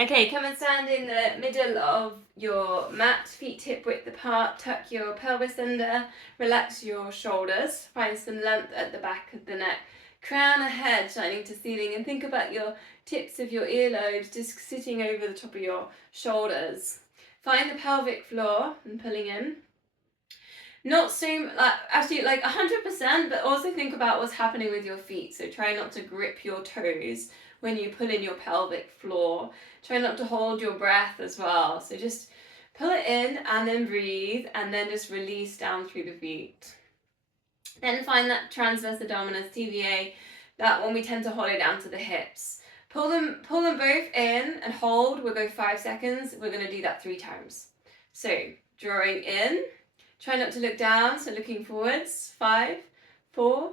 Okay, come and stand in the middle of your mat, feet hip width apart, tuck your pelvis under, relax your shoulders, find some length at the back of the neck, crown ahead, shining to ceiling, and think about your tips of your earlobes just sitting over the top of your shoulders. Find the pelvic floor and pulling in. Not so, actually 100%, but also think about what's happening with your feet. So try not to grip your toes when you pull in your pelvic floor. Try not to hold your breath as well. So just pull it in and then breathe and then just release down through the feet. Then find that transverse abdominis, TVA, that one we tend to hold it down to the hips. Pull them both in and hold. We'll go 5 seconds. We're going to do that 3 times. So drawing in. Try not to look down, so looking forwards. 5, 4,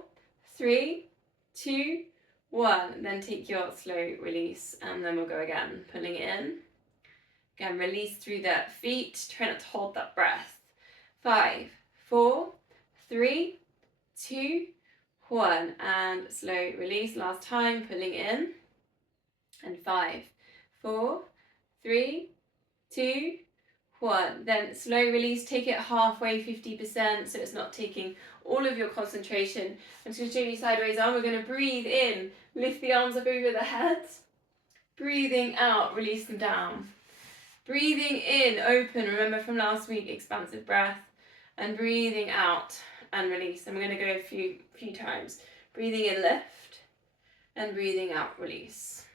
3, 2, 1. Then take your slow release, and then we'll go again. Pulling in. Again, release through the feet. Try not to hold that breath. 5, 4, 3, 2, 1. And slow release. Last time, pulling in. And 5, 4, 3, 2, 1. Then slow release, take it halfway, 50%, so it's not taking all of your concentration. I'm just going to show you sideways arm. We're going to breathe in, lift the arms up over the head. Breathing out, release them down. Breathing in, open, remember from last week, expansive breath. And breathing out and release. And we're going to go a few times. Breathing in, lift. And breathing out, release.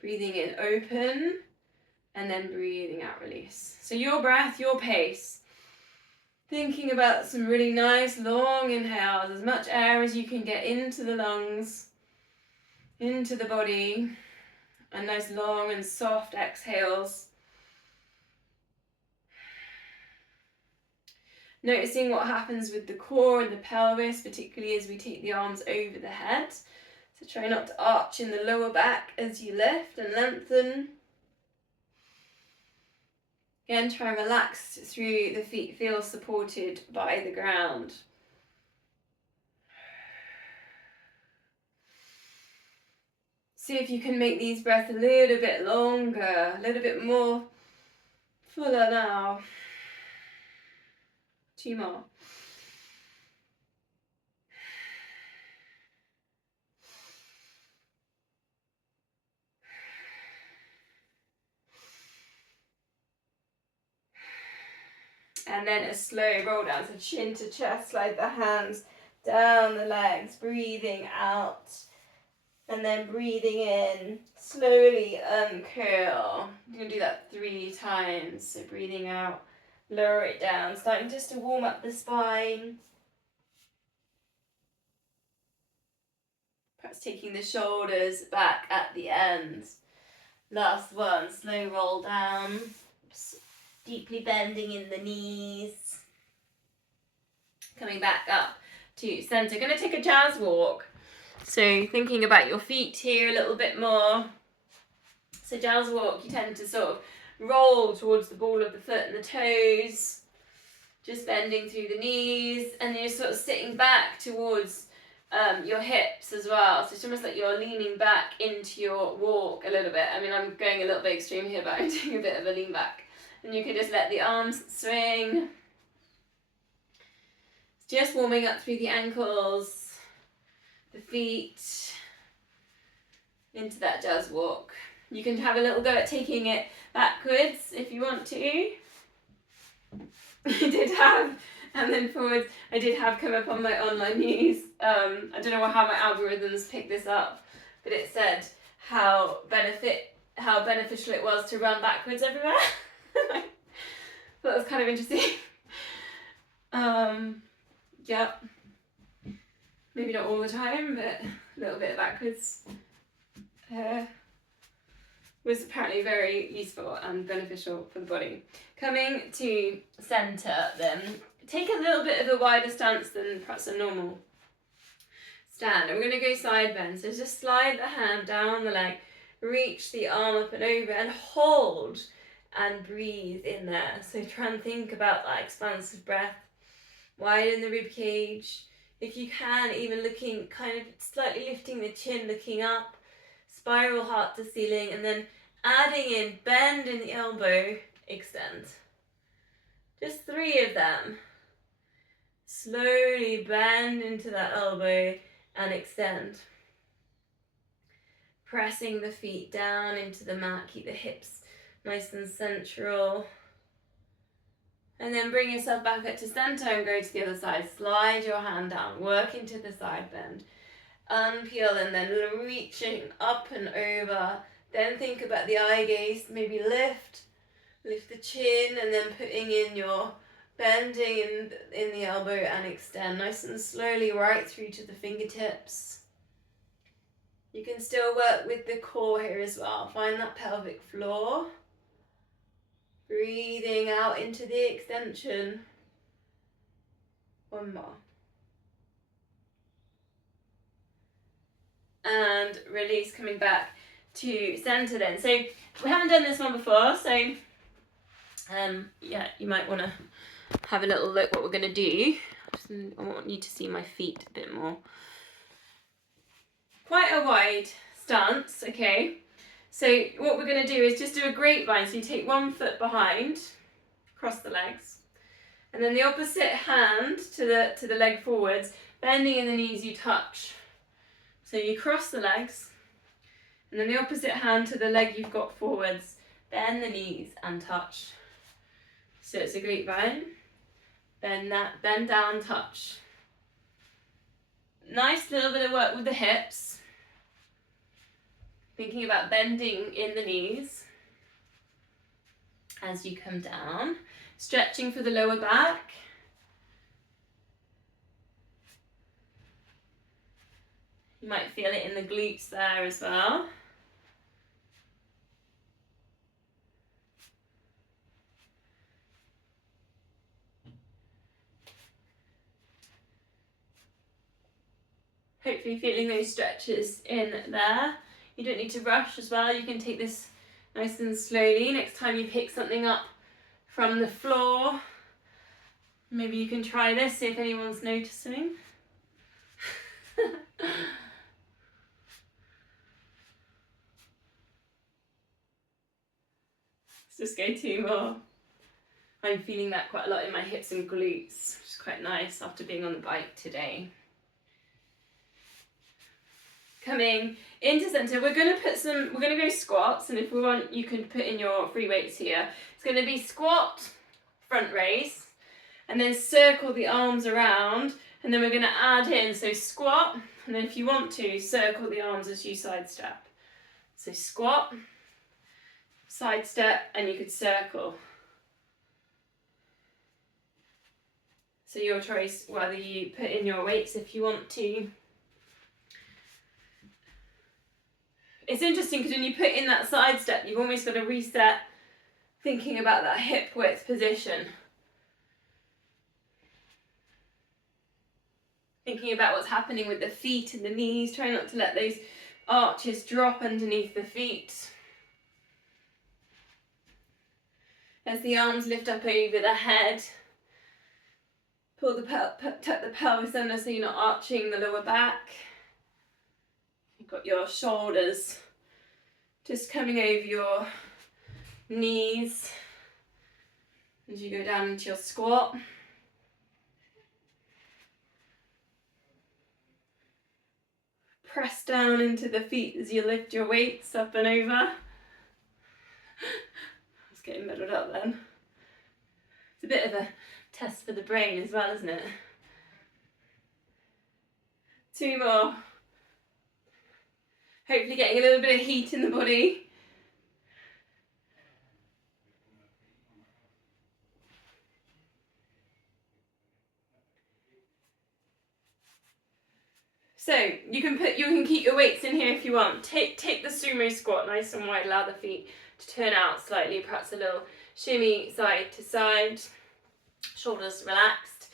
Breathing in, open. And then breathing out, release. So your breath, your pace. Thinking about some really nice long inhales, as much air as you can get into the lungs, into the body, and nice long and soft exhales. Noticing what happens with the core and the pelvis, particularly as we take the arms over the head. So try not to arch in the lower back as you lift and lengthen. Again, try and relax through the feet, feel supported by the ground. See if you can make these breaths a little bit longer, a little bit more fuller now. 2 more. And then a slow roll down, so chin to chest, slide the hands down the legs, breathing out. And then breathing in, slowly uncurl. You're going to do that 3 times. So breathing out, lower it down, starting just to warm up the spine. Perhaps taking the shoulders back at the end. Last one, slow roll down. Deeply bending in the knees. Coming back up to center. Going to take a jazz walk. So thinking about your feet here a little bit more. So jazz walk, you tend to sort of roll towards the ball of the foot and the toes. Just bending through the knees. And you're sort of sitting back towards your hips as well. So it's almost like you're leaning back into your walk a little bit. I mean, I'm going a little bit extreme here, but I'm doing a bit of a lean back. And you can just let the arms swing. Just warming up through the ankles, the feet, into that jazz walk. You can have a little go at taking it backwards if you want to. I did have, and then forwards, I did have come up on my online news. I don't know how my algorithms picked this up, but it said how beneficial it was to run backwards everywhere. That was kind of interesting. Yeah, maybe not all the time, but a little bit backwards was apparently very useful and beneficial for the body. Coming to center then, take a little bit of a wider stance than perhaps a normal stand. And we're going to go side bend, so just slide the hand down the leg, reach the arm up and over and hold and breathe in there. So try and think about that expansive breath. Widen the rib cage. If you can, even looking, kind of slightly lifting the chin, looking up. Spiral heart to ceiling, and then Adding in, bend in the elbow, extend. Just 3 of them. Slowly bend into that elbow and extend. Pressing the feet down into the mat, keep the hips nice and central. And then bring yourself back up to center and go to the other side. Slide your hand down, work into the side bend. Unpeel and then reaching up and over. Then think about the eye gaze, maybe lift the chin, and then putting in your bending in the elbow and extend nice and slowly right through to the fingertips. You can still work with the core here as well. Find that pelvic floor. Breathing out into the extension. 1 more. And release, coming back to center then. So we haven't done this one before, so yeah, you might want to have a little look what we're going to do. I want you to see my feet a bit more. Quite a wide stance, okay? So what we're going to do is just do a grapevine. So you take 1 foot behind, cross the legs, and then the opposite hand to the leg forwards, bending in the knees, you touch. So you cross the legs, and then the opposite hand to the leg you've got forwards, bend the knees and touch. So it's a grapevine, bend down, touch. Nice little bit of work with the hips. Thinking about bending in the knees as you come down. Stretching for the lower back. You might feel it in the glutes there as well. Hopefully feeling those stretches in there. You don't need to rush as well. You can take this nice and slowly. Next time you pick something up from the floor, maybe you can try this, see if anyone's noticing. Let's just go 2 more. I'm feeling that quite a lot in my hips and glutes, which is quite nice after being on the bike today. Coming into center, we're going to go squats, and if we want, you can put in your free weights here. It's going to be squat, front raise, and then circle the arms around, and then we're going to add in, so squat, and then if you want to, circle the arms as you sidestep. So squat, sidestep, and you could circle. So your choice whether you put in your weights if you want to. It's interesting because when you put in that side step, you've almost got to reset thinking about that hip width position. Thinking about what's happening with the feet and the knees, try not to let those arches drop underneath the feet. As the arms lift up over the head, tuck the pelvis under so you're not arching the lower back. You've got your shoulders just coming over your knees as you go down into your squat. Press down into the feet as you lift your weights up and over. It's getting muddled up then. It's a bit of a test for the brain as well, isn't it? 2 more. Hopefully getting a little bit of heat in the body. So you can keep your weights in here if you want. Take the sumo squat nice and wide, allow the feet to turn out slightly, perhaps a little shimmy side to side, shoulders relaxed.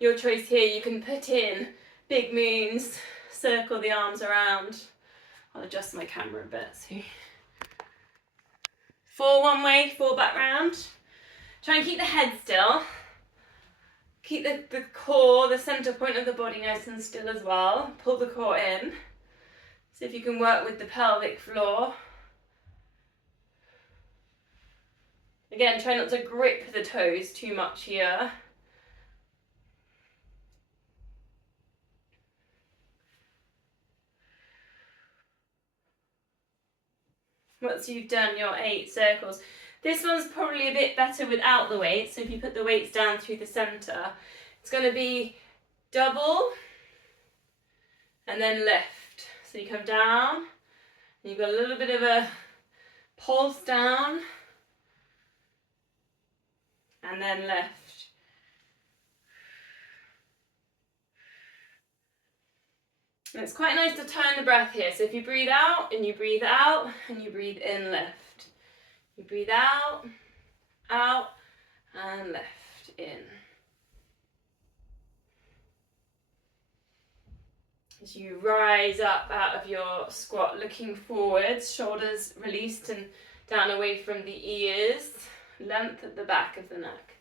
Your choice here, you can put in big moons, circle the arms around. I'll adjust my camera a bit. So 4 one way, 4 back round. Try and keep the head still. Keep the core, the center point of the body nice and still as well. Pull the core in. See if you can work with the pelvic floor. Again, try not to grip the toes too much here. Once you've done your 8 circles, this one's probably a bit better without the weights. So if you put the weights down through the center, it's going to be double and then lift. So you come down, and you've got a little bit of a pulse down, and then lift. And it's quite nice to time the breath here. So if you breathe out, and you breathe out, and you breathe in, lift. You breathe out, out, and lift, in. As you rise up out of your squat, looking forwards, shoulders released and down away from the ears, length at the back of the neck.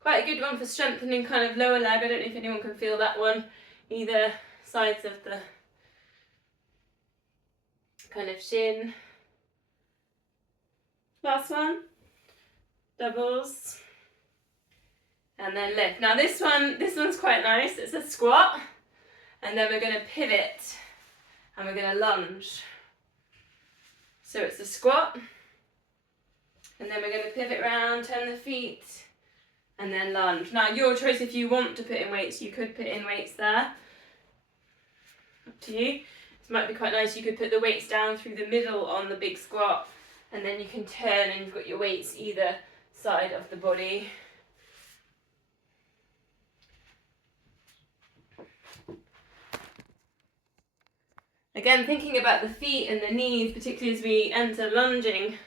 Quite a good one for strengthening kind of lower leg. I don't know if anyone can feel that one, either sides of the kind of shin. Last one, doubles. And then lift. Now this one's quite nice. It's a squat, and then we're going to pivot, and we're going to lunge. So it's a squat, and then we're going to pivot around, turn the feet, and then lunge. Now your choice, if you want to put in weights, you could put in weights there. Up to you. It might be quite nice. You could put the weights down through the middle on the big squat, and then you can turn, and you've got your weights either side of the body. Again, thinking about the feet and the knees, particularly as we enter lunging,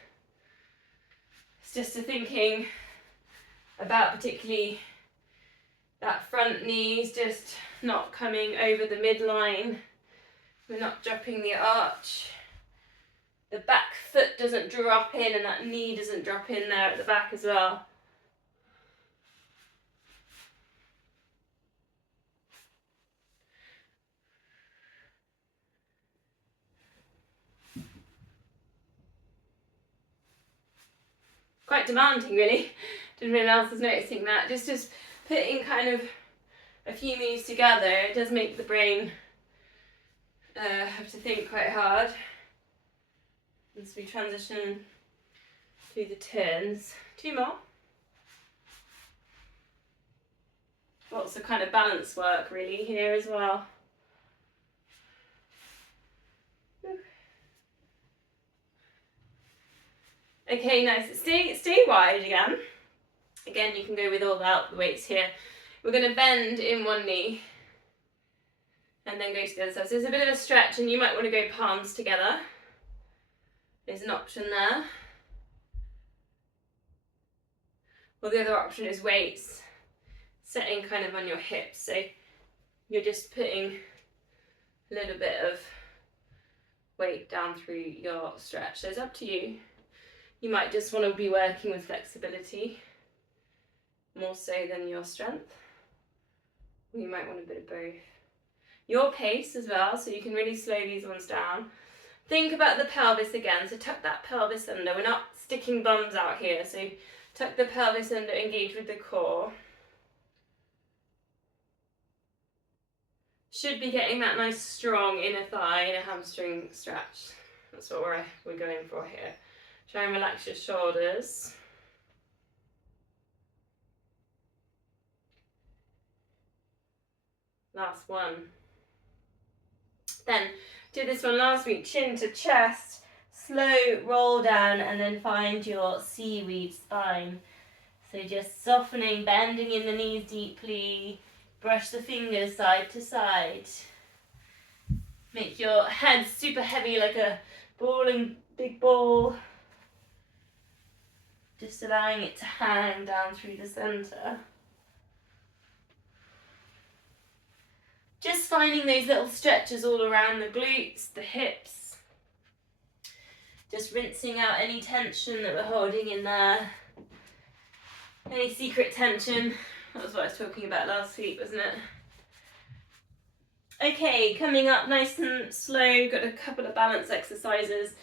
it's just a thinking about particularly that front knees just not coming over the midline. We're not dropping the arch. The back foot doesn't drop in, and that knee doesn't drop in there at the back as well. Quite demanding, really. Didn't anyone else was noticing that. Just putting kind of a few moves together, it does make the brain have to think quite hard as we transition through the turns. 2 more. Lots of kind of balance work really here as well. Okay, nice. Stay wide again. Again, you can go with all the weights here. We're going to bend in one knee and then go to the other side. So there's a bit of a stretch, and you might want to go palms together. There's an option there. Well, the other option is weights, setting kind of on your hips. So you're just putting a little bit of weight down through your stretch. So it's up to you. You might just want to be working with flexibility more so than your strength. Or you might want a bit of both. Your pace as well, so you can really slow these ones down. Think about the pelvis again, so tuck that pelvis under. We're not sticking bums out here, so tuck the pelvis under, engage with the core. Should be getting that nice strong inner thigh and a hamstring stretch. That's what we're going for here. Try and relax your shoulders. Last one. Then did this one last week, chin to chest, slow roll down, and then find your seaweed spine. So just softening, bending in the knees deeply, brush the fingers side to side. Make your head super heavy like a big ball. Just allowing it to hang down through the center. Just finding those little stretches all around the glutes, the hips. Just rinsing out any tension that we're holding in there. Any secret tension. That was what I was talking about last week, wasn't it? Okay, coming up nice and slow, got a couple of balance exercises.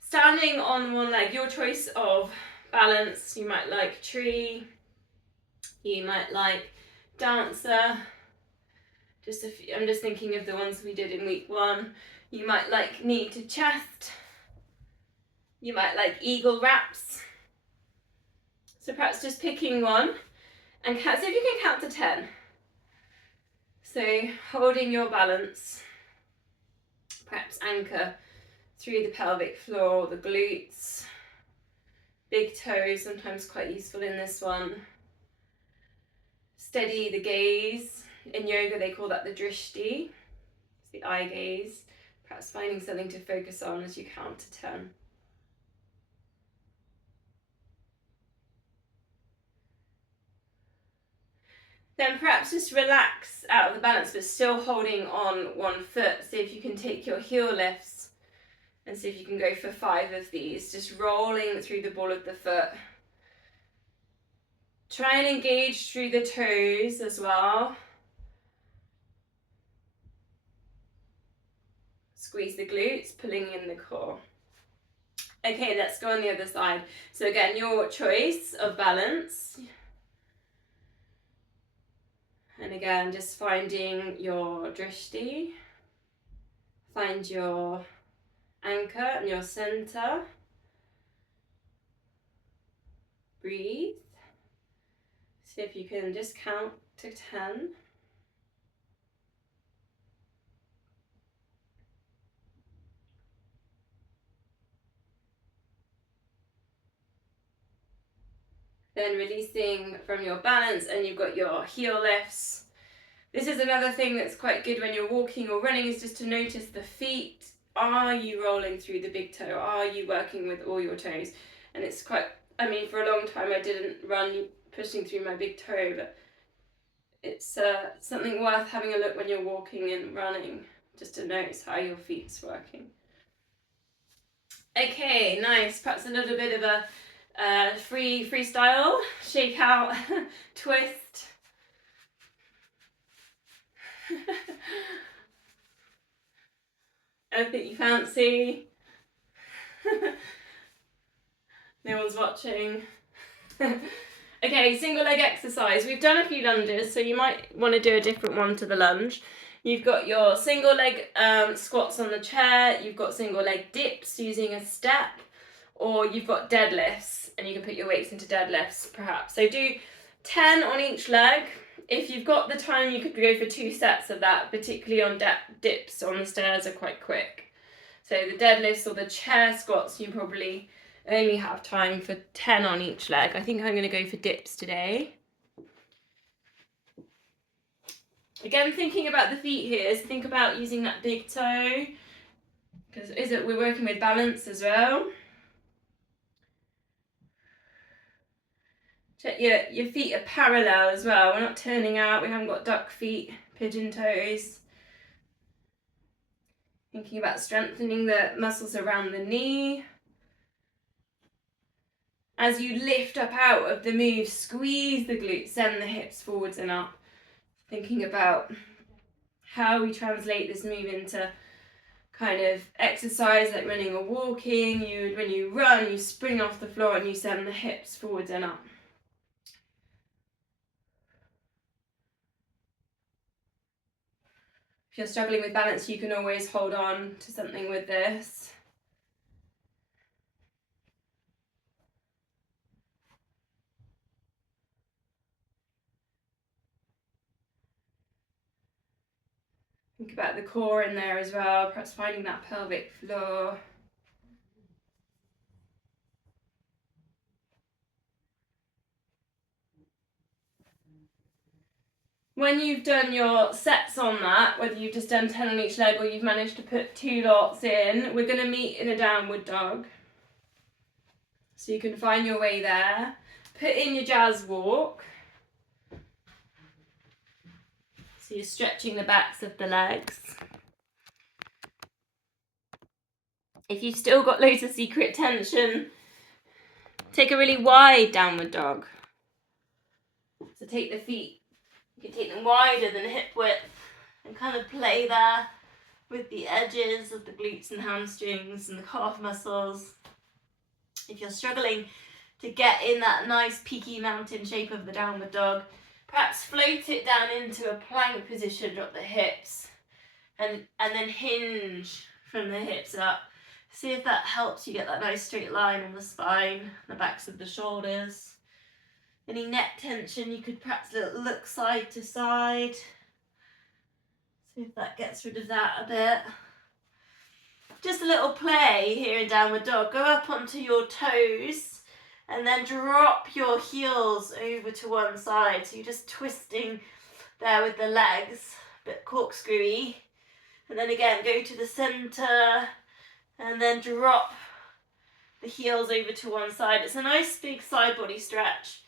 Standing on one leg, your choice of balance. You might like tree, you might like dancer. I'm just thinking of the ones we did in week 1. You might like knee to chest. You might like eagle wraps. So perhaps just picking one and see if you can count to 10. So holding your balance, perhaps anchor through the pelvic floor, the glutes, big toes, sometimes quite useful in this one. Steady the gaze. In yoga they call that the drishti, it's the eye gaze. Perhaps finding something to focus on as you count to 10. Then perhaps just relax out of the balance but still holding on one foot. See if you can take your heel lifts and see if you can go for 5 of these, just rolling through the ball of the foot. Try and engage through the toes as well. Squeeze the glutes, pulling in the core. Okay, let's go on the other side. So again, your choice of balance. And again, just finding your drishti. Find your anchor and your center. Breathe. See if you can just count to 10. Then releasing from your balance, and you've got your heel lifts. This is another thing that's quite good when you're walking or running, is just to notice the feet. Are you rolling through the big toe? Are you working with all your toes? And it's quite, for a long time I didn't run pushing through my big toe, but it's something worth having a look when you're walking and running, just to notice how your feet's working. Okay, nice. Perhaps a little bit of a freestyle, shake out, twist. Anything you fancy. No one's watching. Okay, single leg exercise. We've done a few lunges, so you might want to do a different one to the lunge. You've got your single leg squats on the chair, you've got single leg dips using a step, or you've got deadlifts, and you can put your weights into deadlifts perhaps. So do 10 on each leg. If you've got the time, you could go for 2 sets of that, particularly on dips on the stairs are quite quick. So the deadlifts or the chair squats, you probably only have time for 10 on each leg. I think I'm going to go for dips today. Again, thinking about the feet here, is think about using that big toe, because we're working with balance as well. Check your feet are parallel as well. We're not turning out, we haven't got duck feet, pigeon toes. Thinking about strengthening the muscles around the knee. As you lift up out of the move, squeeze the glutes, send the hips forwards and up. Thinking about how we translate this move into kind of exercise like running or walking. When you run, you spring off the floor and you send the hips forwards and up. If you're struggling with balance, you can always hold on to something with this. Think about the core in there as well, perhaps finding that pelvic floor. When you've done your sets on that, whether you've just done 10 on each leg or you've managed to put 2 lots in, we're going to meet in a downward dog. So you can find your way there. Put in your jazz walk. So you're stretching the backs of the legs. If you've still got loads of secret tension, take a really wide downward dog. So take the feet, you can take them wider than hip width and kind of play there with the edges of the glutes and hamstrings and the calf muscles. If you're struggling to get in that nice peaky mountain shape of the downward dog, perhaps float it down into a plank position, drop the hips, and then hinge from the hips up. See if that helps you get that nice straight line in the spine, the backs of the shoulders. Any neck tension, you could perhaps look side to side. See if that gets rid of that a bit. Just a little play here in downward dog. Go up onto your toes and then drop your heels over to one side. So you're just twisting there with the legs, a bit corkscrewy. And then again, go to the center and then drop the heels over to one side. It's a nice big side body stretch,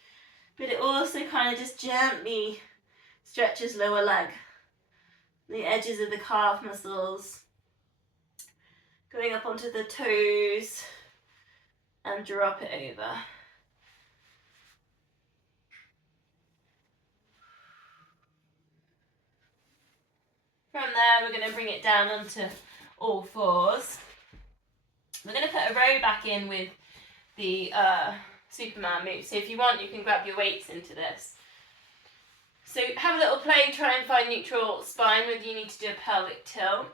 but it also kind of just gently stretches lower leg, the edges of the calf muscles, going up onto the toes and drop it over. From there, we're going to bring it down onto all fours. We're going to put a row back in with the Superman move. So if you want, you can grab your weights into this. So have a little play, try and find neutral spine, whether you need to do a pelvic tilt.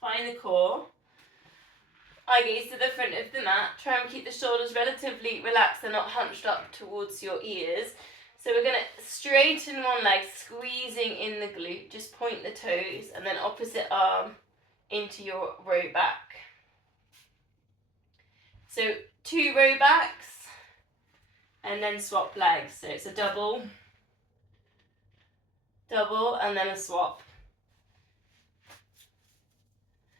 Find the core. Eye gaze to the front of the mat. Try and keep the shoulders relatively relaxed and not hunched up towards your ears. So we're going to straighten one leg, squeezing in the glute. Just point the toes and then opposite arm into your row back. So 2 row backs and then swap legs. So it's a double, and then a swap.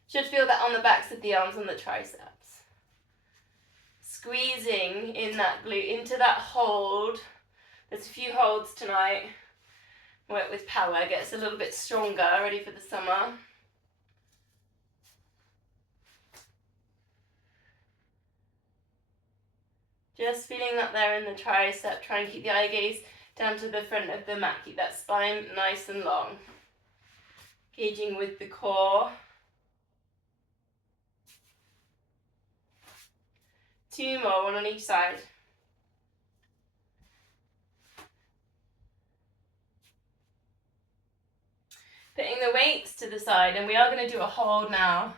Should feel that on the backs of the arms and the triceps. Squeezing in that glute into that hold. There's a few holds tonight. Work with power, gets a little bit stronger, ready for the summer. Just feeling that there in the tricep. Try and keep the eye gaze down to the front of the mat. Keep that spine nice and long. Engaging with the core. 2 more, one on each side. Putting the weights to the side, and we are going to do a hold now.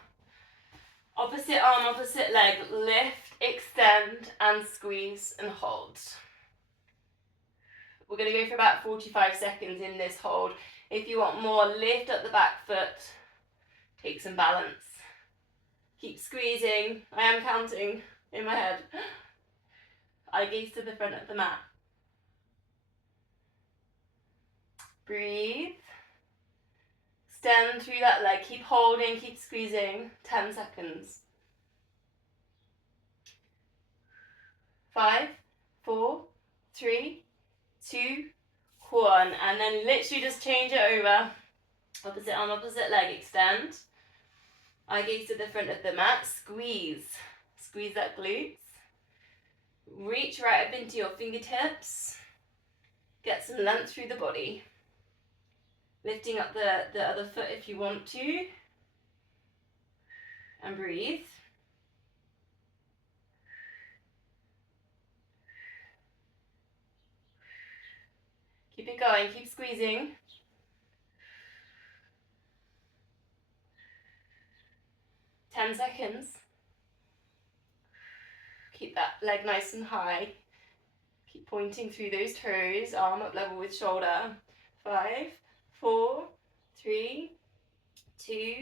Opposite arm, opposite leg, lift, extend, and squeeze and hold. We're going to go for about 45 seconds in this hold. If you want more, lift up the back foot, take some balance. Keep squeezing. I am counting in my head. Eye gaze to the front of the mat. Breathe. Extend through that leg. Keep holding, keep squeezing. 10 seconds. 5, 4, 3, 2, 1. And then literally just change it over. Opposite arm, opposite leg. Extend. Eye gaze to the front of the mat. Squeeze. Squeeze that glutes. Reach right up into your fingertips. Get some length through the body. Lifting up the other foot if you want to. And breathe. Keep it going, keep squeezing. 10 seconds. Keep that leg nice and high. Keep pointing through those toes, arm up level with shoulder. 5, 4, 3, 2,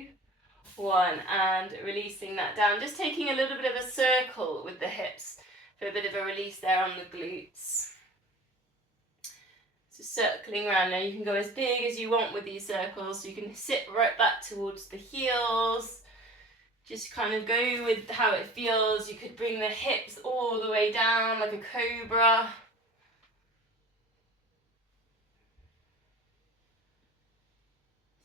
1. And releasing that down. Just taking a little bit of a circle with the hips for a bit of a release there on the glutes. So circling around. Now you can go as big as you want with these circles. So you can sit right back towards the heels. Just kind of go with how it feels. You could bring the hips all the way down like a cobra.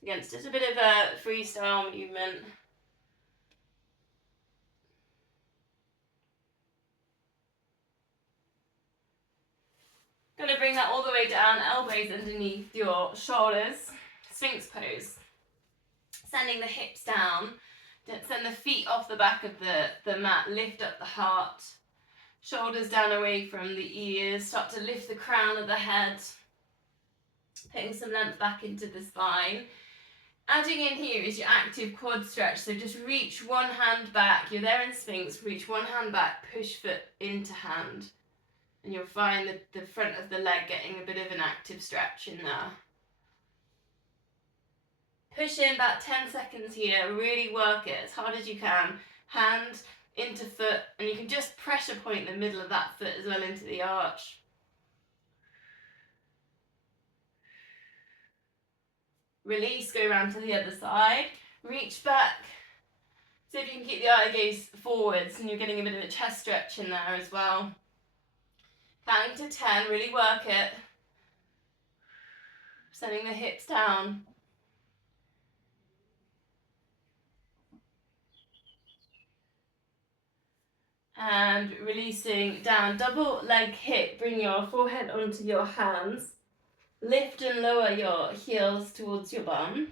Again, it's just a bit of a freestyle movement. Gonna bring that all the way down, elbows underneath your shoulders. Sphinx pose. Sending the hips down. Send the feet off the back of the mat. Lift up the heart. Shoulders down away from the ears. Start to lift the crown of the head. Putting some length back into the spine. Adding in here is your active quad stretch. So just reach one hand back. You're there in Sphinx. Reach one hand back. Push foot into hand. And you'll find the front of the leg getting a bit of an active stretch in there. Push in about 10 seconds here. Really work it as hard as you can. Hand into foot. And you can just pressure point the middle of that foot as well into the arch. Release, go around to the other side. Reach back. See if you can keep the eye gaze forwards and you're getting a bit of a chest stretch in there as well. Counting to 10, really work it. Sending the hips down. And releasing down. Double leg hip, bring your forehead onto your hands. Lift and lower your heels towards your bum.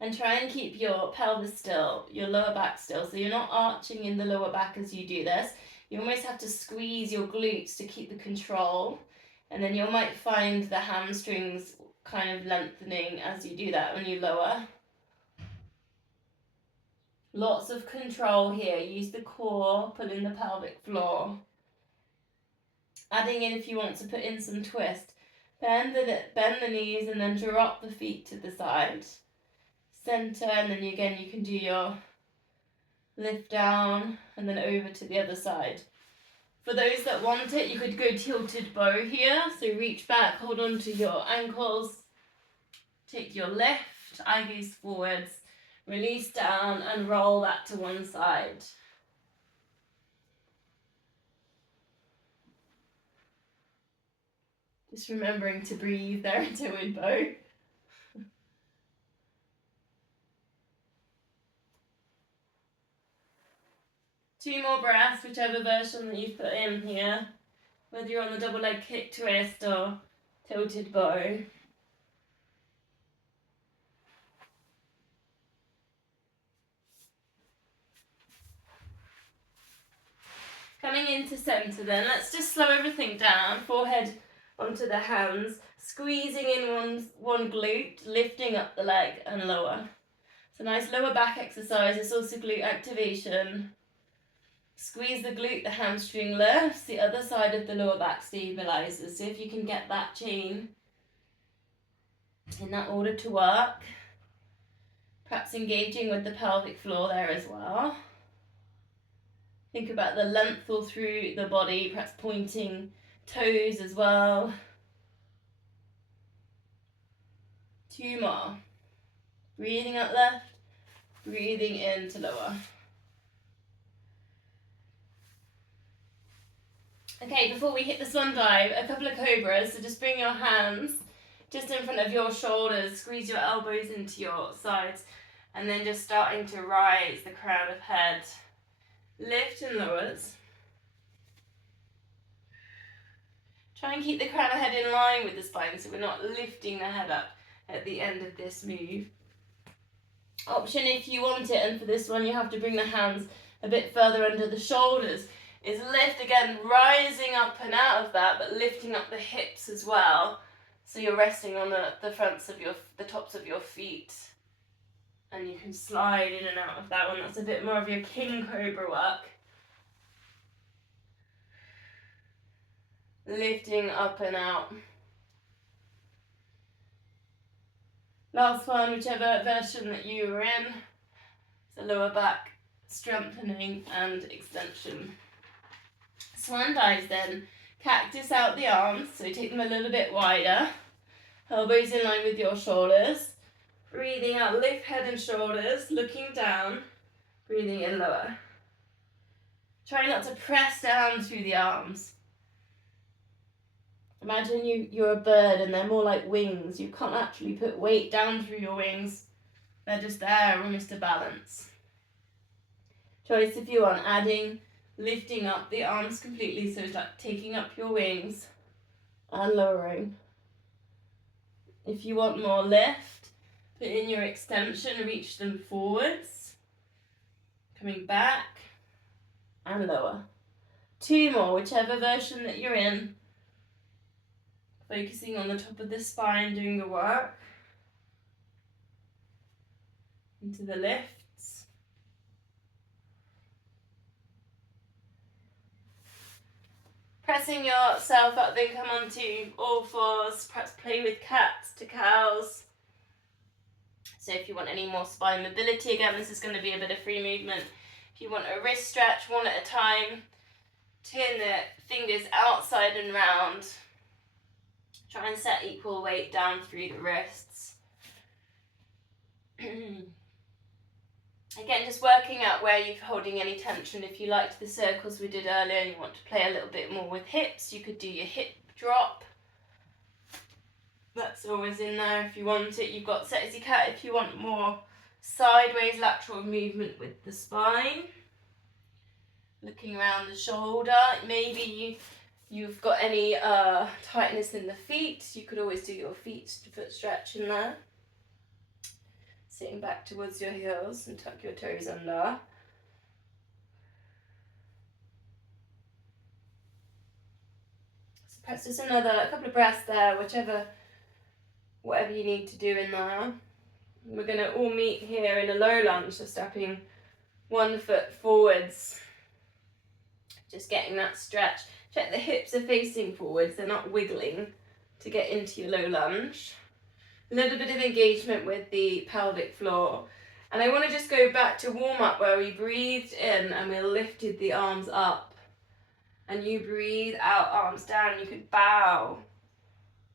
And try and keep your pelvis still, your lower back still. So you're not arching in the lower back as you do this. You almost have to squeeze your glutes to keep the control. And then you might find the hamstrings kind of lengthening as you do that when you lower. Lots of control here. Use the core, pull in the pelvic floor. Adding in if you want to put in some twist. Bend the knees and then drop the feet to the side. Center, and then again you can do your lift down and then over to the other side. For those that want it, you could go tilted bow here. So reach back, hold on to your ankles. Take your lift, eye gaze forwards. Release down and roll that to one side. Just remembering to breathe there into tilted bow. 2 more breaths, whichever version that you've put in here. Whether you're on the double leg kick twist or tilted bow. Coming into centre then, let's just slow everything down. Forehead onto the hands, squeezing in one glute, lifting up the leg and lower. It's a nice lower back exercise. It's also glute activation. Squeeze the glute, the hamstring lifts, the other side of the lower back stabilizes. So if you can get that chain in that order to work. Perhaps engaging with the pelvic floor there as well. Think about the length all through the body, perhaps pointing toes as well. 2 more. Breathing out left, breathing in to lower. Okay, before we hit the swan dive, a couple of cobras. So just bring your hands just in front of your shoulders, squeeze your elbows into your sides, and then just starting to rise the crown of head. Lift and lowers. Try and keep the crown of head in line with the spine so we're not lifting the head up at the end of this move. Option if you want it, and for this one you have to bring the hands a bit further under the shoulders, is lift again, rising up and out of that, but lifting up the hips as well. So you're resting on the fronts of the tops of your feet. And you can slide in and out of that one. That's a bit more of your king cobra work. Lifting up and out. Last one, whichever version that you were in. So lower back strengthening and extension. Swan dives then. Cactus out the arms, so take them a little bit wider. Elbows in line with your shoulders. Breathing out, lift head and shoulders, looking down. Breathing in lower. Try not to press down through the arms. Imagine you're a bird and they're more like wings. You can't actually put weight down through your wings. They're just there, almost to balance. Choice if you want, adding, lifting up the arms completely, so it's like taking up your wings and lowering. If you want more lift, put in your extension, reach them forwards, coming back and lower. 2 more, whichever version that you're in. Focusing on the top of the spine, doing the work. Into the lifts. Pressing yourself up, then come onto all fours. Perhaps play with cats to cows. So if you want any more spine mobility, again, this is going to be a bit of free movement. If you want a wrist stretch, one at a time, turn the fingers outside and round. Try and set equal weight down through the wrists. Again, just working out where you're holding any tension. If you liked the circles we did earlier and you want to play a little bit more with hips, you could do your hip drop. That's always in there if you want it. You've got sexy cat if you want more sideways lateral movement with the spine. Looking around the shoulder. Maybe you've got any tightness in the feet. You could always do your foot stretch in there. Sitting back towards your heels and tuck your toes under. So perhaps just a couple of breaths there, whatever you need to do in there. We're going to all meet here in a low lunge, so stepping 1 foot forwards. Just getting that stretch. Check the hips are facing forwards, they're not wiggling to get into your low lunge. A little bit of engagement with the pelvic floor. And I want to just go back to warm up where we breathed in and we lifted the arms up. And you breathe out, arms down. You could bow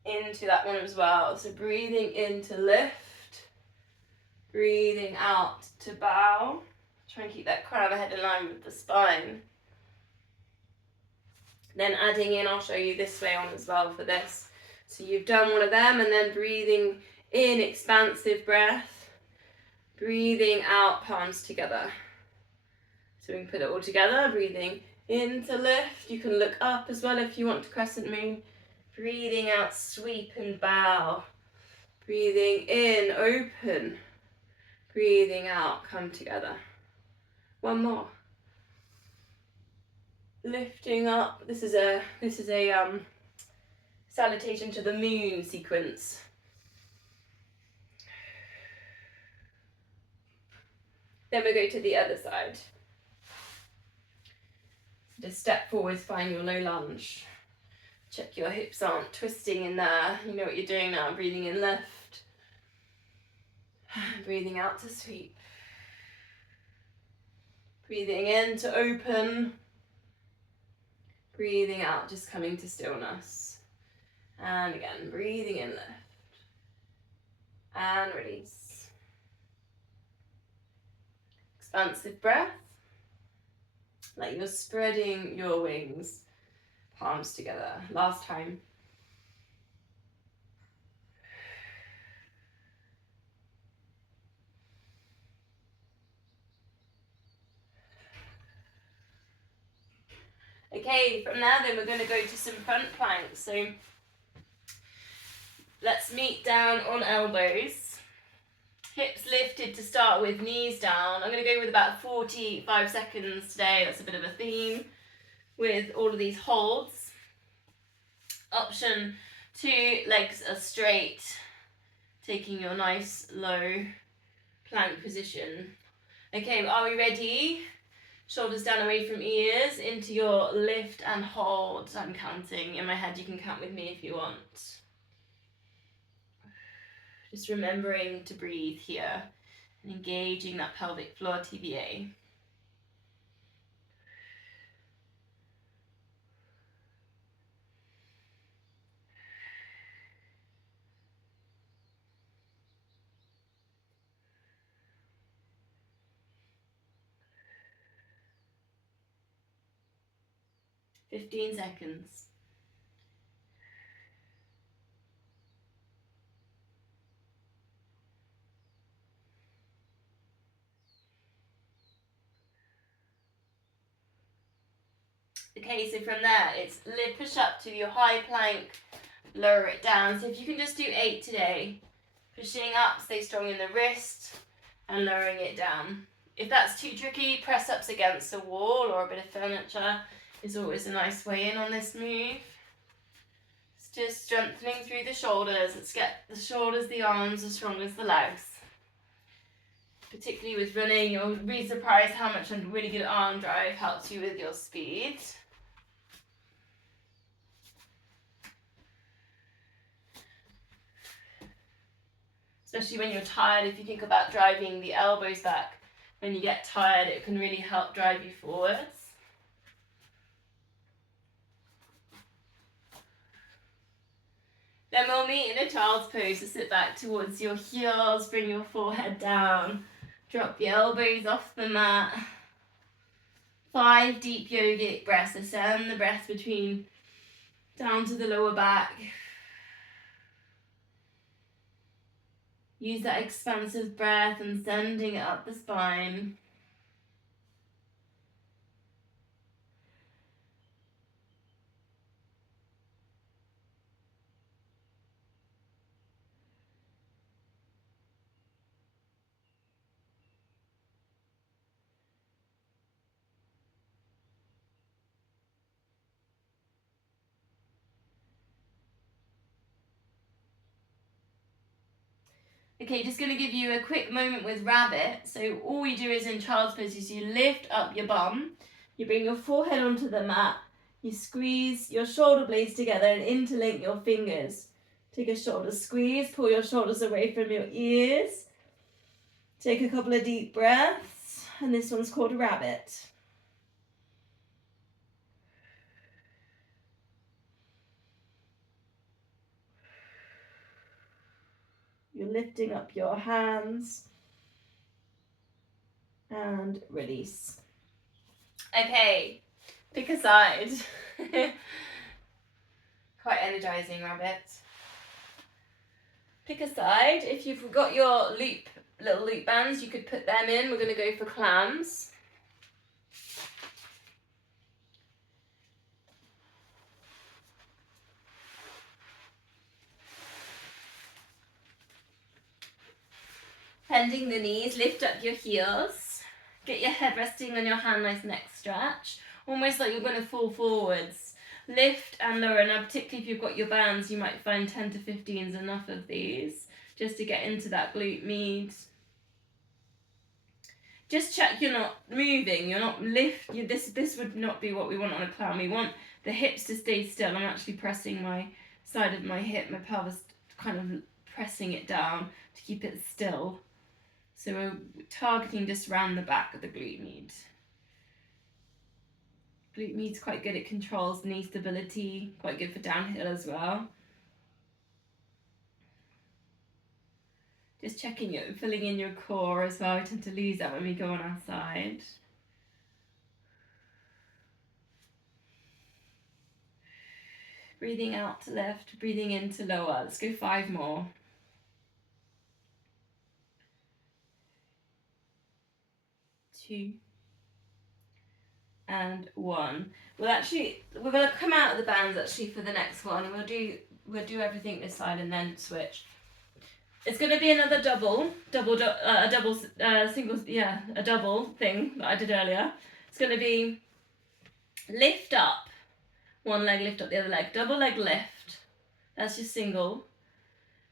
into that one as well. So breathing in to lift, breathing out to bow. Try and keep that crown of the head in line with the spine. Then adding in, I'll show you this way on as well for this. So you've done one of them and then breathing in, expansive breath. Breathing out, palms together. So we can put it all together, breathing in to lift. You can look up as well if you want to crescent moon. Breathing out, sweep and bow. Breathing in, open. Breathing out, come together. One more. Lifting up. This is a salutation to the moon sequence. Then we go to the other side. Just step forward, find your low lunge. Check your hips aren't twisting in there. You know what you're doing now. Breathing in, lift. Breathing out to sweep. Breathing in to open. Breathing out, just coming to stillness. And again, breathing in, lift. And release. Expansive breath. Like you're spreading your wings. Palms together. Last time. Okay, from there then we're going to go to some front planks. So let's meet down on elbows. Hips lifted to start with, knees down. I'm going to go with about 45 seconds today. That's a bit of a theme with all of these holds. Option 2, legs are straight. Taking your nice low plank position. Okay, are we ready? Shoulders down away from ears, into your lift and hold. I'm counting. In my head, you can count with me if you want. Just remembering to breathe here and engaging that pelvic floor TVA. Fifteen seconds. Okay, so from there, it's push up to your high plank lower it down. So if you can just do 8 today, pushing up, stay strong in the wrist, and lowering it down. If that's too tricky, press ups against a wall or a bit of furniture is always a nice way in on this move. It's just strengthening through the shoulders. Let's get the shoulders, the arms as strong as the legs. Particularly with running, you'll be surprised how much a really good arm drive helps you with your speed. Especially when you're tired, if you think about driving the elbows back, when you get tired, it can really help drive you forwards. Then we'll meet in a child's pose, so sit back towards your heels, bring your forehead down, drop the elbows off the mat. 5 deep yogic breaths, so send the breath between down to the lower back. Use that expansive breath and sending it up the spine. Okay, just going to give you a quick moment with rabbit. So all we do is in child's pose is you lift up your bum, you bring your forehead onto the mat, you squeeze your shoulder blades together and interlink your fingers. Take a shoulder squeeze, pull your shoulders away from your ears. Take a couple of deep breaths, and this one's called a rabbit. You're lifting up your hands and release. Okay, pick a side. Quite energizing, rabbit. Pick a side. If you've got your little loop bands, you could put them in. We're going to go for clams. Bending the knees, lift up your heels. Get your head resting on your hand, nice neck stretch. Almost like you're going to fall forwards. Lift and lower. Now, particularly if you've got your bands, you might find 10 to 15 is enough of these, just to get into that glute med. Just check you're not moving, you're not this would not be what we want on a clown. We want the hips to stay still. I'm actually pressing my side of my hip, my pelvis, kind of pressing it down to keep it still. So we're targeting just around the back of the glute med. Glute med's quite good, it controls knee stability, quite good for downhill as well. Just checking it, filling in your core as well. We tend to lose that when we go on our side. Breathing out to lift, breathing in to lower. Let's go 5 more. 2 and 1. We're going to come out of the bands actually for the next one. We'll do everything this side and then switch. It's going to be another a double thing that I did earlier. It's going to be lift up, one leg, lift up the other leg, double leg lift. That's your single.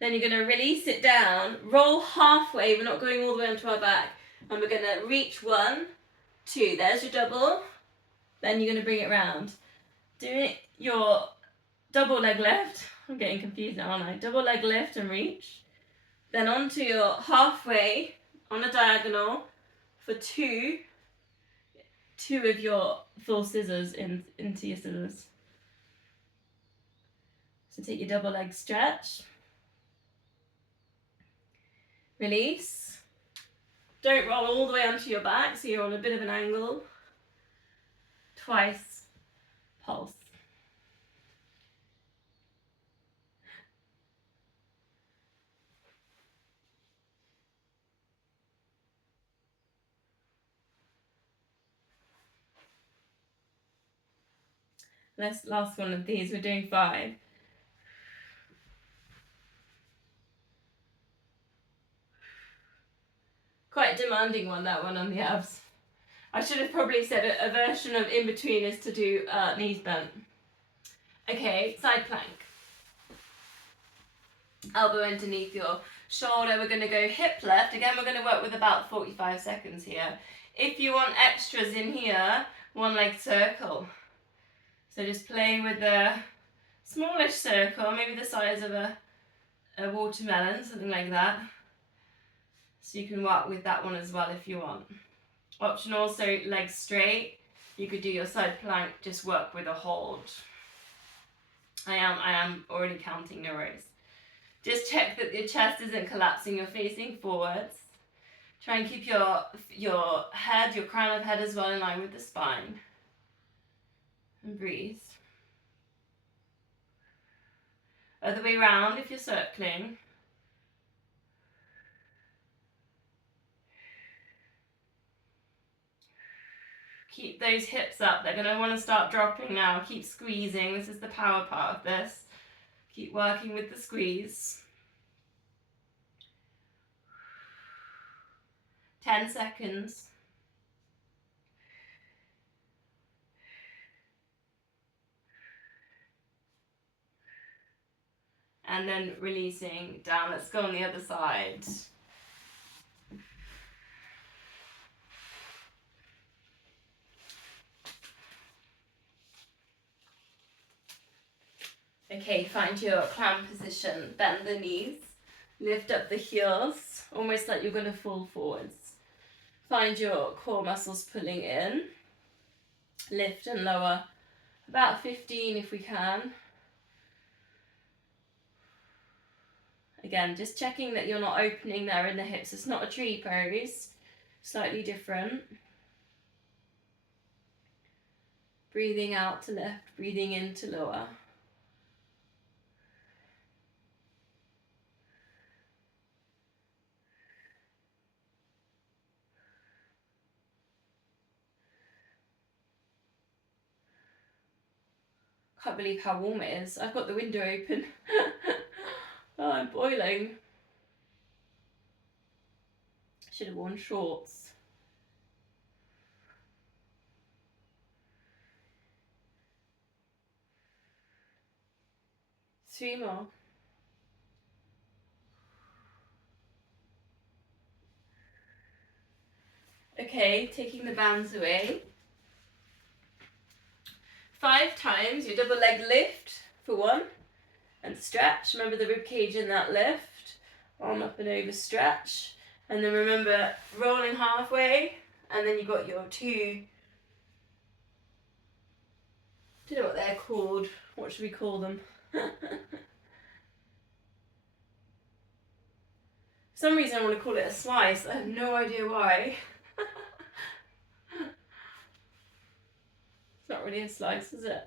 Then you're going to release it down, roll halfway. We're not going all the way onto our back. And we're going to reach 1, 2. There's your double. Then you're going to bring it round. Doing your double leg lift. I'm getting confused now, aren't I? Double leg lift and reach. Then onto your halfway on a diagonal for 2 of your full scissors into your scissors. So take your double leg stretch. Release. Don't roll all the way onto your back, so you're on a bit of an angle. Twice. Pulse. Last one of these, we're doing 5. demanding one, that one on the abs. I should have probably said a version of in between is to do knees bent. Okay, side plank. Elbow underneath your shoulder. We're going to go hip lift. Again, we're going to work with about 45 seconds here. If you want extras in here, one leg circle. So just play with the smallish circle, maybe the size of a watermelon, something like that. So you can work with that one as well if you want. Option also legs straight. You could do your side plank, just work with a hold. I am already counting, no worries. Just check that your chest isn't collapsing, you're facing forwards. Try and keep your head, your crown of head as well in line with the spine. And breathe. Other way round if you're circling. Keep those hips up. They're going to want to start dropping now. Keep squeezing. This is the power part of this. Keep working with the squeeze. 10 seconds. And then releasing down. Let's go on the other side. Okay, find your clown position. Bend the knees. Lift up the heels, almost like you're going to fall forwards. Find your core muscles pulling in. Lift and lower. About 15 if we can. Again, just checking that you're not opening there in the hips. It's not a tree pose. Slightly different. Breathing out to lift, breathing in to lower. Can't believe how warm it is. I've got the window open. Oh, I'm boiling. Should have worn shorts. Three more. Okay, taking the bands away. 5 times your double leg lift for 1 and stretch. Remember the rib cage in that lift. Arm up and over stretch. And then remember rolling halfway, and then you got your 2. I don't know what they're called. What should we call them? For some reason I want to call it a slice. I have no idea why. It's not really a slice, is it?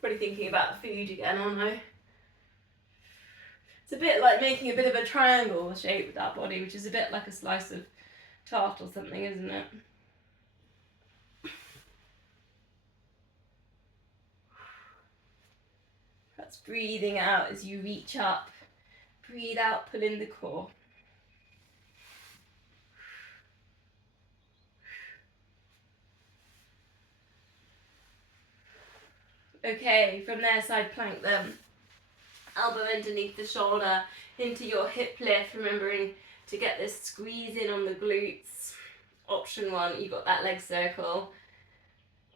Probably thinking about food again, aren't I? It's a bit like making a bit of a triangle shape with that body, which is a bit like a slice of tart or something, isn't it? That's breathing out as you reach up. Breathe out, pull in the core. Okay, from there, side plank then. Elbow underneath the shoulder into your hip lift, remembering to get this squeeze in on the glutes. Option 1, you got that leg circle.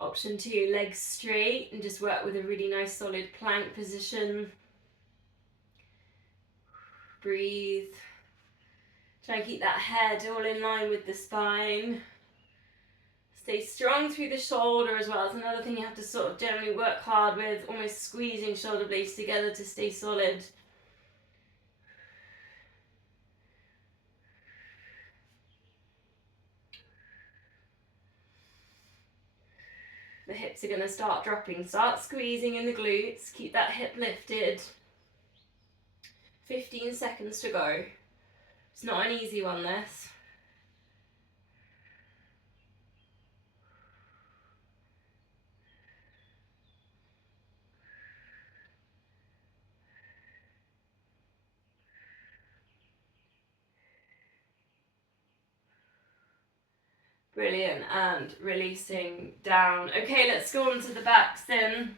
Option 2, legs straight and just work with a really nice solid plank position. Breathe. Try and keep that head all in line with the spine. Stay strong through the shoulder as well. It's another thing you have to sort of generally work hard with, almost squeezing shoulder blades together to stay solid. The hips are going to start dropping. Start squeezing in the glutes. Keep that hip lifted. 15 seconds to go. It's not an easy one, this. Brilliant, and releasing down. Okay, let's go on to the backs then.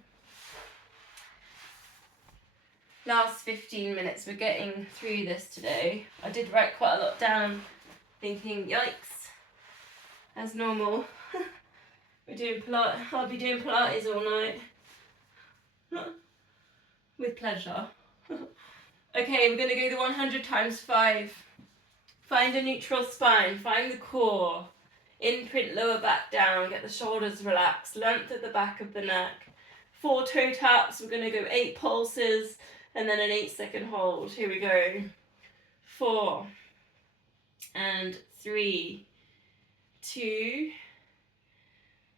Last 15 minutes, we're getting through this today. I did write quite a lot down, thinking, yikes, as normal. We're doing Pilates, I'll be doing Pilates all night. With pleasure. Okay, we're going to go the 100 times 5. Find a neutral spine, find the core. Imprint lower back down, get the shoulders relaxed, length at the back of the neck. 4 toe taps, we're going to go 8 pulses, and then an 8-second hold. Here we go. 4, and 3, 2,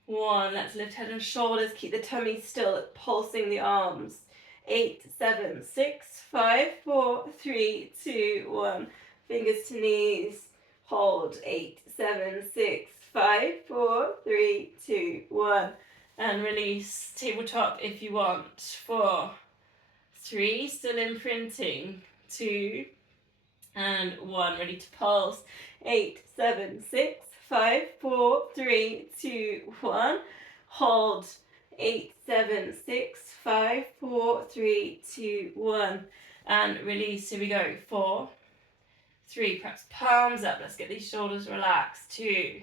1. Let's lift head and shoulders, keep the tummy still, pulsing the arms. 8, 7, 6, 5, 4, 3, 2, 1. Fingers to knees. Hold. 8, 7, 6, 5, 4, 3, 2, 1. And release. Tabletop if you want. 4, 3. Still imprinting. 2, and 1. Ready to pulse. 8, 7, 6, 5, 4, 3, 2, 1. Hold. 8, 7, 6, 5, 4, 3, 2, 1. And release. Here we go. 4, 3. Perhaps palms up. Let's get these shoulders relaxed. 2,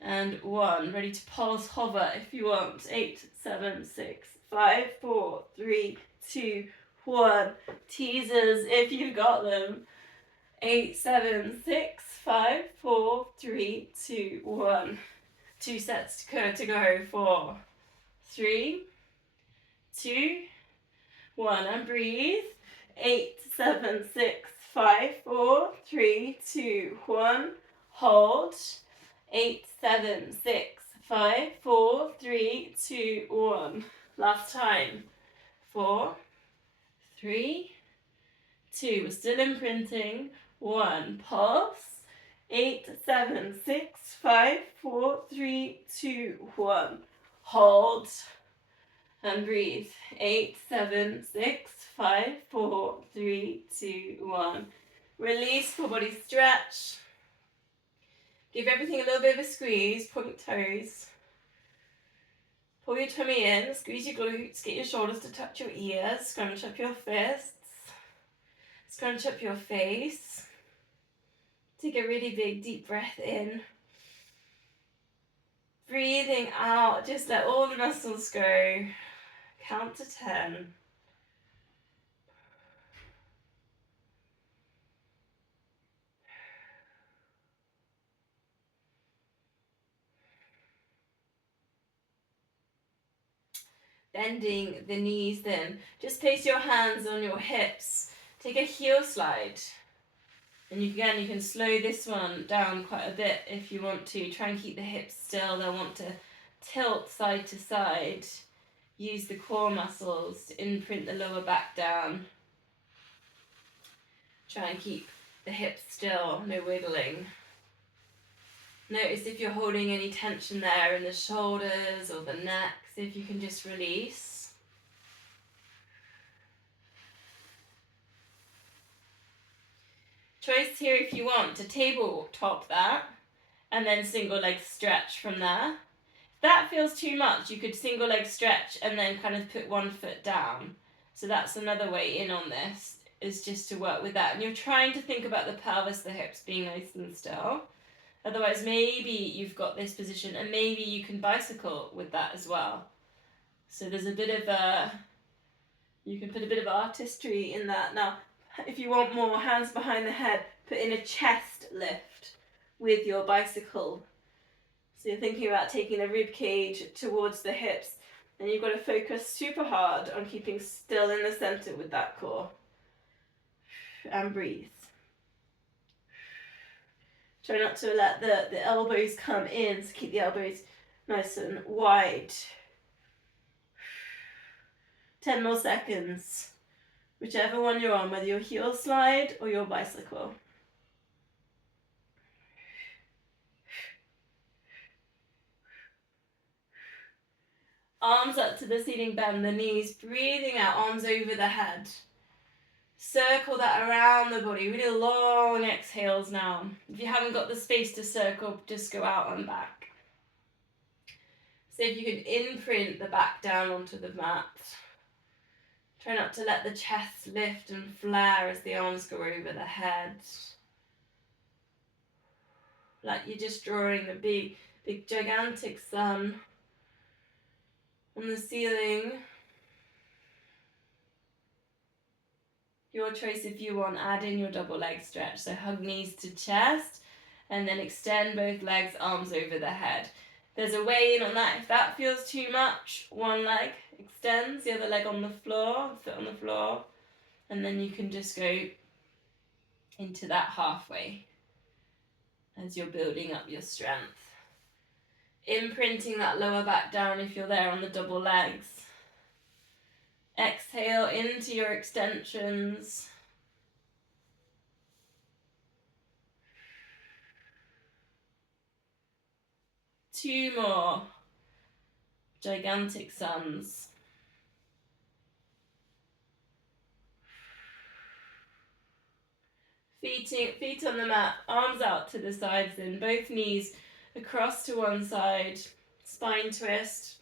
and 1. Ready to pulse. Hover if you want. 8, 7, 6, 5, 4, 3, 2, 1. Teasers if you've got them. 8, 7, 6, 5, 4, 3, 2, 1. 2 sets to go. 4, 3, 2, 1. And breathe. 8, 7, 6, 5, 4, 3, 2, 1. Hold. 8, 7, 6, 5, 4, 3, 2, 1. Last time. 4, 3, 2. We're still imprinting. 1. Pulse. 8, 7, 6, 5, 4, 3, 2, 1. Hold. And breathe. 8, 7, 6, 5, 4, 3, 2, 1. Release, full body stretch. Give everything a little bit of a squeeze. Point toes. Pull your tummy in. Squeeze your glutes. Get your shoulders to touch your ears. Scrunch up your fists. Scrunch up your face. Take a really big deep breath in. Breathing out. Just let all the muscles go. Count to 10. Bending the knees then. Just place your hands on your hips. Take a heel slide. And you can slow this one down quite a bit if you want to. Try and keep the hips still. They'll want to tilt side to side. Use the core muscles to imprint the lower back down. Try and keep the hips still, no wiggling. Notice if you're holding any tension there in the shoulders or the neck, see if you can just release. Choice here if you want to tabletop that and then single leg stretch from there. If that feels too much, you could single leg stretch and then kind of put one foot down. So that's another way in on this, is just to work with that. And you're trying to think about the pelvis, the hips being nice and still. Otherwise, maybe you've got this position and maybe you can bicycle with that as well. So there's a bit of you can put a bit of artistry in that. Now, if you want more hands behind the head, put in a chest lift with your bicycle. So you're thinking about taking the rib cage towards the hips, and you've got to focus super hard on keeping still in the center with that core. And breathe. Try not to let the elbows come in, so keep the elbows nice and wide. 10 more seconds. Whichever one you're on, whether your heel slide or your bicycle. Arms up to the ceiling, bend the knees, breathing out, arms over the head. Circle that around the body, really long exhales now. If you haven't got the space to circle, just go out and back. So if you can imprint the back down onto the mat. Try not to let the chest lift and flare as the arms go over the head. Like you're just drawing a big, gigantic sun on the ceiling. Your choice if you want, add in your double leg stretch. So hug knees to chest and then extend both legs, arms over the head. There's a way in on that. If that feels too much, one leg extends, the other leg on the floor, foot on the floor. And then you can just go into that halfway as you're building up your strength. Imprinting that lower back down if you're there on the double legs. Exhale into your extensions. Two more gigantic suns. Feet on the mat, arms out to the sides then, both knees across to one side, spine twist.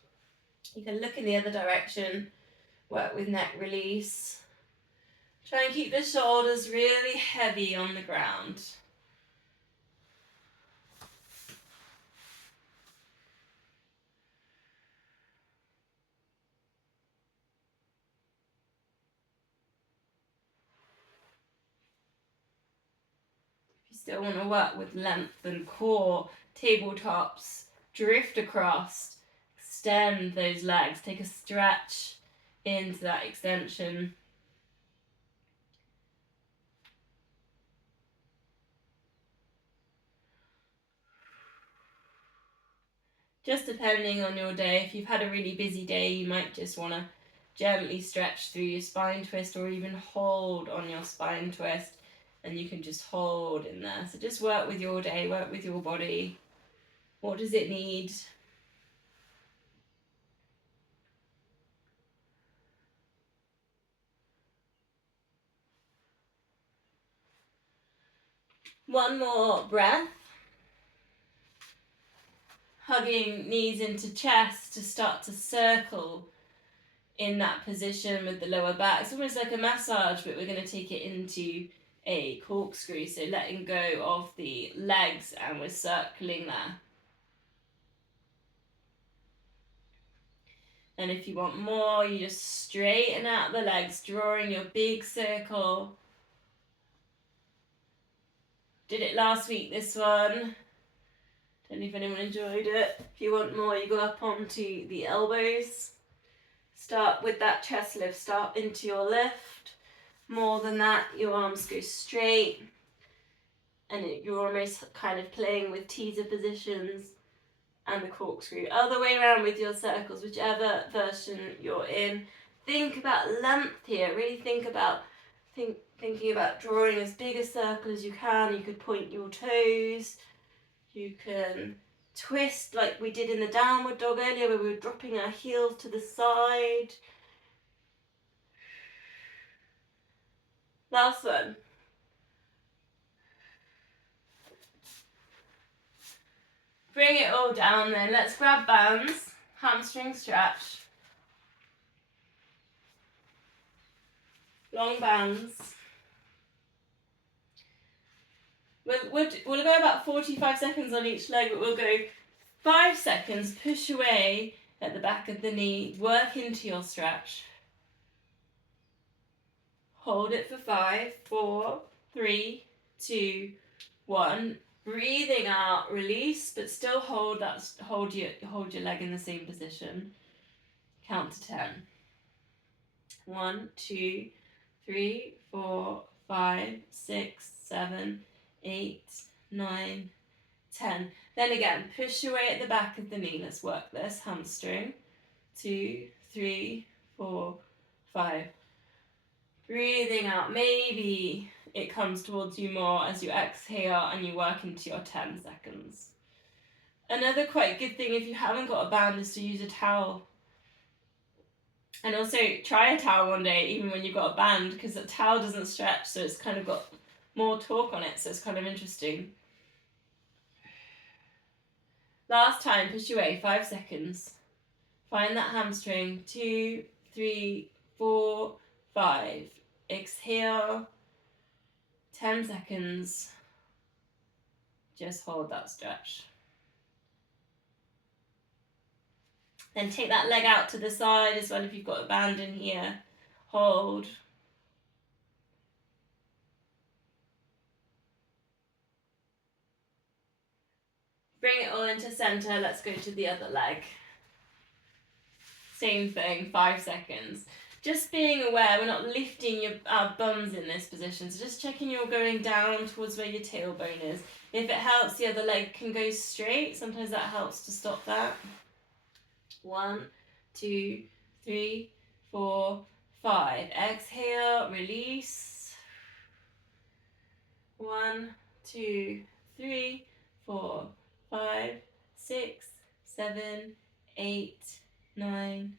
You can look in the other direction, work with neck release. Try and keep the shoulders really heavy on the ground. If you still want to work with length and core, tabletops, drift across, extend those legs, take a stretch into that extension. Just depending on your day, if you've had a really busy day, you might just want to gently stretch through your spine twist or even hold on your spine twist, and you can just hold in there. So just work with your day, work with your body. What does it need? One more breath. Hugging knees into chest to start to circle in that position with the lower back. It's almost like a massage, but we're going to take it into a corkscrew. So letting go of the legs and we're circling there. And if you want more, you just straighten out the legs, drawing your big circle. Did it last week, this one. Don't know if anyone enjoyed it. If you want more, you go up onto the elbows. Start with that chest lift, start into your lift. More than that, your arms go straight. And you're almost kind of playing with teaser positions and the corkscrew. Other way around with your circles, whichever version you're in. Think about length here. Really think about thinking about drawing as big a circle as you can. You could point your toes. You can twist like we did in the downward dog earlier where we were dropping our heels to the side. Last one. Bring it all down then. Let's grab bands. Hamstring stretch. Long bands. We'll go about 45 seconds on each leg, but we'll go 5 seconds, push away at the back of the knee, work into your stretch. Hold it for 5, 4, 3, 2, 1. Breathing out, release, but still hold your leg in the same position. Count to 10. 1, 2, 3, 4, 5, 6, 7, 8, 9, 10. Then again, push away at the back of the knee. Let's work this. Hamstring. 2, 3, 4, 5. Breathing out. Maybe it comes towards you more as you exhale and you work into your 10 seconds. Another quite good thing if you haven't got a band is to use a towel. And also try a towel one day, even when you've got a band, because the towel doesn't stretch, so it's kind of got more torque on it, so it's kind of interesting. Last time, push away, 5 seconds. Find that hamstring, 2, 3, 4, 5. Exhale, 10 seconds. Just hold that stretch. Then take that leg out to the side as well if you've got a band in here. Hold. Bring it all into center. Let's go to the other leg. Same thing, 5 seconds. Just being aware, we're not lifting our bums in this position, so just checking you're going down towards where your tailbone is. If it helps, the other leg can go straight. Sometimes that helps to stop that. 1, 2, 3, 4, 5. Exhale, release. 1, 2, 3, 4, 5, 6, 7, 8, 9,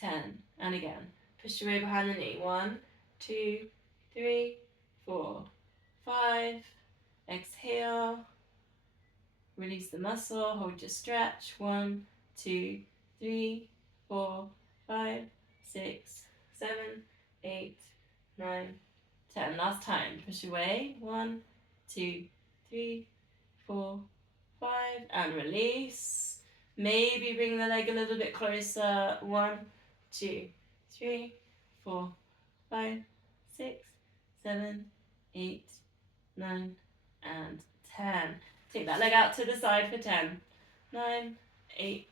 10. And again. Push your way behind the knee. 1, 2, 3, 4, 5. Exhale. Release the muscle. Hold your stretch. 1, 2, 3, 4, 5, 6, 7, 8, 9, 10. Last time. Push away. 1, 2, 3, 4, 5. And release. Maybe bring the leg a little bit closer. 1, 2, 3, 4, 5, 6, 7, 8, 9, and 10. Take that leg out to the side for 10. 9, 8,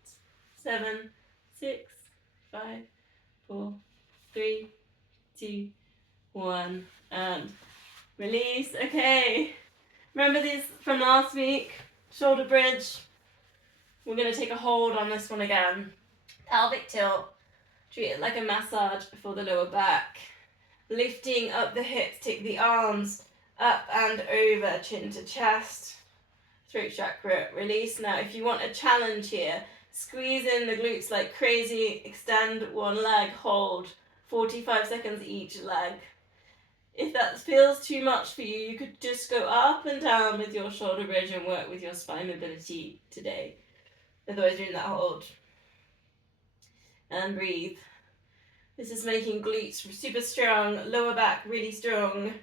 7, 6, 5, 4, 3, 2, 1. And release. Okay. Remember these from last week? Shoulder bridge. We're going to take a hold on this one again. Pelvic tilt. Treat it like a massage for the lower back. Lifting up the hips, take the arms up and over, chin to chest, throat chakra, release. Now if you want a challenge here, squeeze in the glutes like crazy, extend one leg, hold, 45 seconds each leg. If that feels too much for you, you could just go up and down with your shoulder bridge and work with your spine mobility today. Otherwise doing that hold. And breathe. This is making glutes super strong, lower back really strong.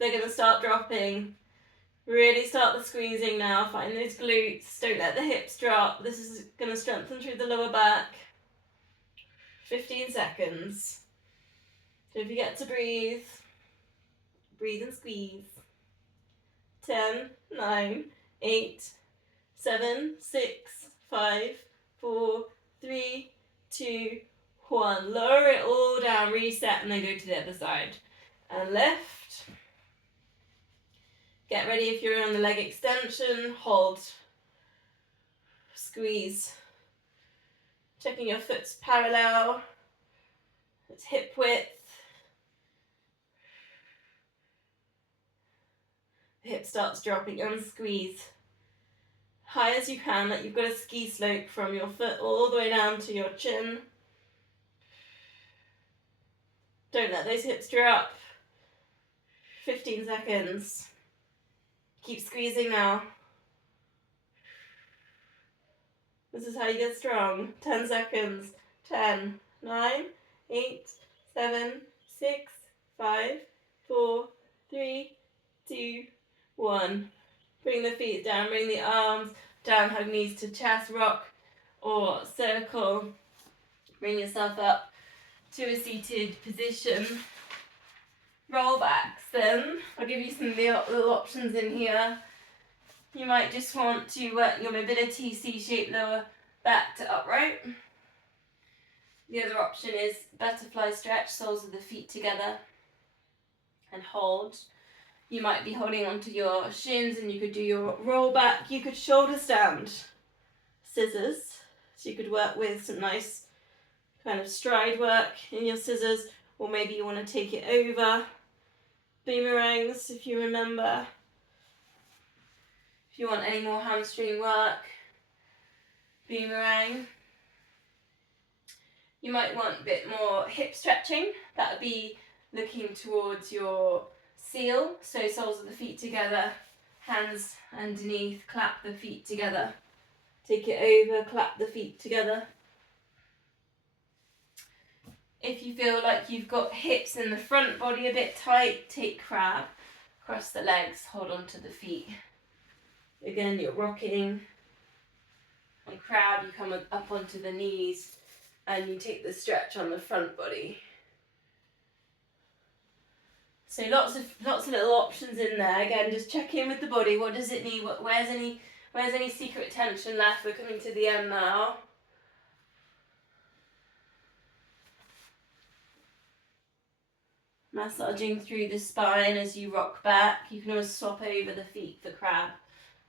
They're going to start dropping. Really start the squeezing now. Find those glutes. Don't let the hips drop. This is going to strengthen through the lower back. 15 seconds. Don't forget to breathe. Breathe and squeeze. 10, 9, 8, 7, 6, 5, 4, 3, 2, 1. Lower it all down, reset, and then go to the other side. And lift. Get ready if you're on the leg extension. Hold. Squeeze. Checking your foot's parallel. It's hip width. The hip starts dropping and squeeze. High as you can, like you've got a ski slope from your foot all the way down to your chin. Don't let those hips drop. 15 seconds. Keep squeezing now. This is how you get strong. 10 seconds. 10, 9, 8, 7, 6, 5, 4, 3, 2, 1. Bring the feet down, bring the arms down, hug knees to chest, rock or circle. Bring yourself up to a seated position. Roll backs then. I'll give you some little options in here. You might just want to work your mobility, C-shaped lower back to upright. The other option is butterfly stretch, soles of the feet together and hold. You might be holding onto your shins and you could do your roll back. You could shoulder stand, scissors. So you could work with some nice kind of stride work in your scissors, or maybe you want to take it over. Boomerangs, if you remember. If you want any more hamstring work, boomerang. You might want a bit more hip stretching. That would be looking towards your seal, so soles of the feet together, hands underneath, clap the feet together. Take it over, clap the feet together. If you feel like you've got hips in the front body a bit tight, take crab. Cross the legs, hold on to the feet. Again, you're rocking. And crab, you come up onto the knees and you take the stretch on the front body. So lots of little options in there. Again, just check in with the body. What does it need? Where's any secret tension left? We're coming to the end now. Massaging through the spine as you rock back. You can always swap over the feet for crab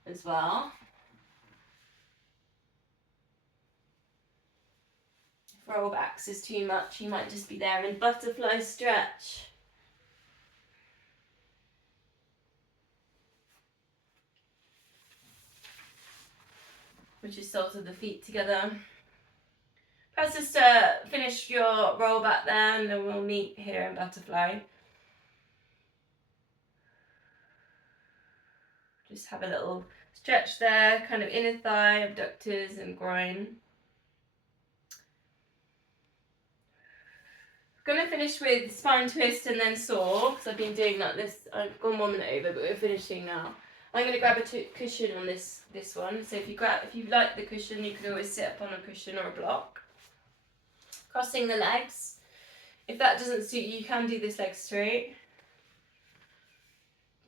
as well. If rollbacks is too much, you might just be there in butterfly stretch. Which is soles of the feet together. Perhaps just finish your roll back there and then we'll meet here in butterfly. Just have a little stretch there, kind of inner thigh, abductors and groin. I'm going to finish with spine twist and then saw, because I've been doing like this. I've gone 1 minute over, but we're finishing now. I'm going to grab a cushion on this one. So if you like the cushion, you can always sit up on a cushion or a block. Crossing the legs. If that doesn't suit you, you can do this leg straight.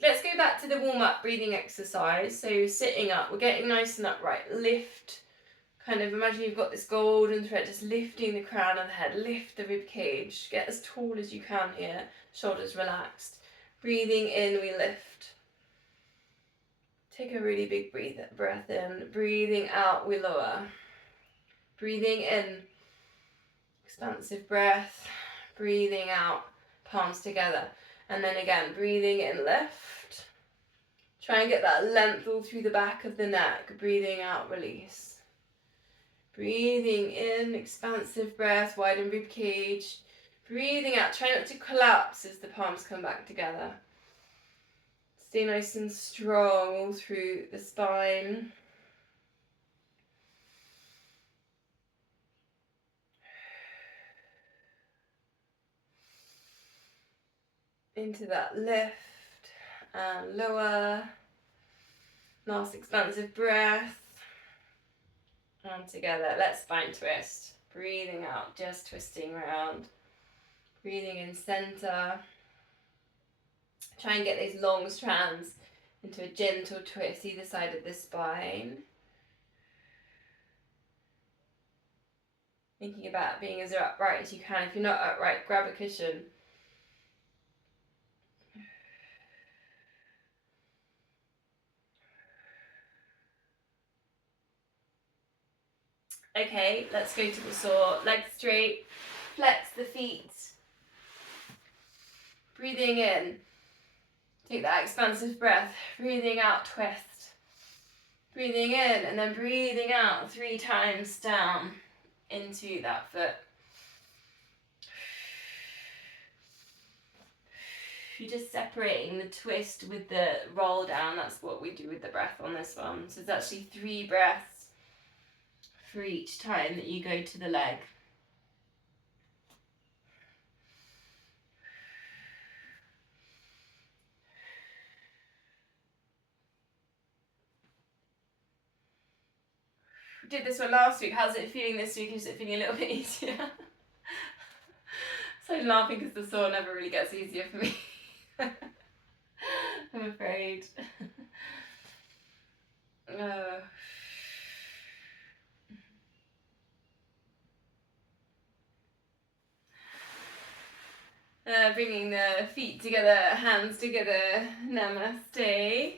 Let's go back to the warm-up breathing exercise. So sitting up, we're getting nice and upright. Lift, kind of imagine you've got this golden thread, just lifting the crown of the head, lift the rib cage, get as tall as you can here, shoulders relaxed. Breathing in, we lift. Take a really big breath in. Breathing out, we lower. Breathing in, expansive breath. Breathing out, palms together. And then again, breathing in, lift. Try and get that length all through the back of the neck. Breathing out, release. Breathing in, expansive breath, widen rib cage. Breathing out, try not to collapse as the palms come back together. Stay nice and strong all through the spine. Into that lift and lower. Last expansive breath. And together, let's spine twist. Breathing out, just twisting around. Breathing in center. Try and get those long strands into a gentle twist either side of the spine. Thinking about being as upright as you can. If you're not upright, grab a cushion. Okay, let's go to the saw. Legs straight, flex the feet. Breathing in, take that expansive breath. Breathing out, twist. Breathing in and then breathing out 3 times down into that foot. You're just separating the twist with the roll down. That's what we do with the breath on this one. So it's actually 3 breaths for each time that you go to the leg. We did this one last week. How's it feeling this week? Is it feeling a little bit easier? So I'm laughing because the saw never really gets easier for me. I'm afraid. Bringing the feet together, hands together, namaste.